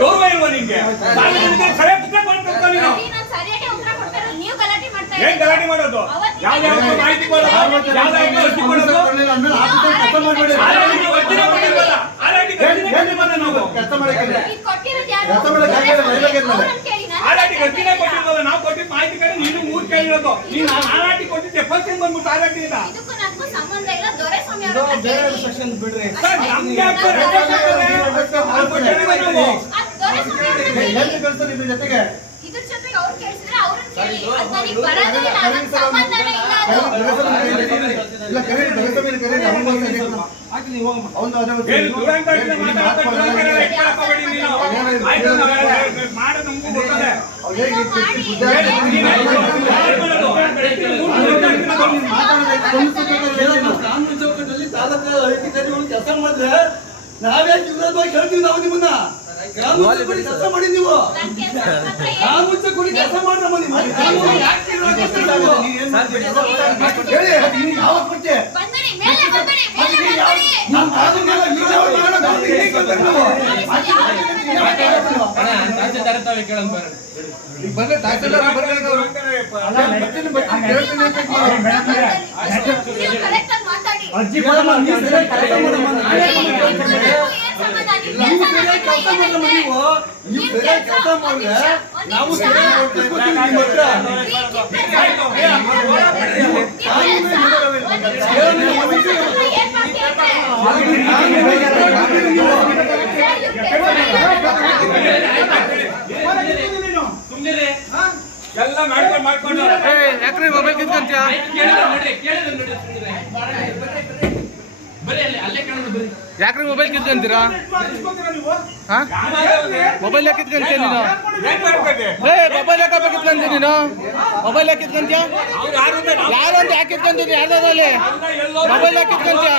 ಗೌರವ ಇಲ್ವಾ ನಿನ್ಗೆ? ಏನ್ ಗಲಾಟೆ ಮಾಡೋದು? ಯಾವ್ದಾವ ಮಾಹಿತಿ ಕೊಡೋದು? ನಾವು ಕೊಟ್ಟಿದ್ದ ಮಾಹಿತಿ ಕಡೆ ನೀನು ಮೂರ್ ಕೇಳಿರೋದು. ನೀನು ಆರಾಟಿ ಕೊಟ್ಟಿದ್ದೆ ಫಸ್ಟ್ ಟೈಮ್ ಬಂದ್ಬಿಟ್ಟು ಆರಾಟಿ ಇಲ್ಲ. ಜೊತೆಗೆ ಕಾನೂನು ಚೌಕಟ್ಟಲ್ಲಿ ತಾಲೂಕು ಅಧಿಕಾರಿಗಳು ಕೆಲಸ ಮಾಡಿದ್ರೆ ನಾವೇ ವಿರೋಧವಾಗಿ ಹೇಳ್ತೀವಿ. ನಾವು ನಿಮ್ಮನ್ನ ಕಾನೂನು ಕೆಲಸ ಮಾಡಿ ನೀವು ಕಾನೂನು ಚೌಕಟ್ಟು ಕೆಲಸ ಮಾಡ್ರಮ್ಮ. ನೀವು ಹೇಳಿ ಯಾವತ್ತು ಕೊಟ್ಟೆ ನೀವು ಕೆಲಸ ಮಾಡಿದ್ರೆ ನಾವು ಎಲ್ಲ ಮಾಡ್ಕೊಂಡು ಯಾಕ್ರಿ ಮೊಬೈಲ್ ಕಿತ್ಕೊಂತೀಯ? ಯಾಕ್ರಿ ಮೊಬೈಲ್ ಕಿತ್ಕೊಂತೀರಾ? ಮೊಬೈಲ್ ಯಾಕೆ ಕಿತ್ಕೊಂತೀಯ ನೀನು? ಮೊಬೈಲ್ ಯಾಕೆ ಕಿತ್ಕೊಂತೀಯ ನೀನು? ಮೊಬೈಲ್ ಯಾಕೆ ಕಿತ್ಕೊಂತೀಯ? ಯಾರು ಅಂತ ಯಾಕೆ ಕಿತ್ಕೊಂತೀನಿ? ಯಾರ್ದಾದಲ್ಲಿ ಮೊಬೈಲ್ ಯಾಕೆ ಕಿತ್ಕೊಂತೀಯ?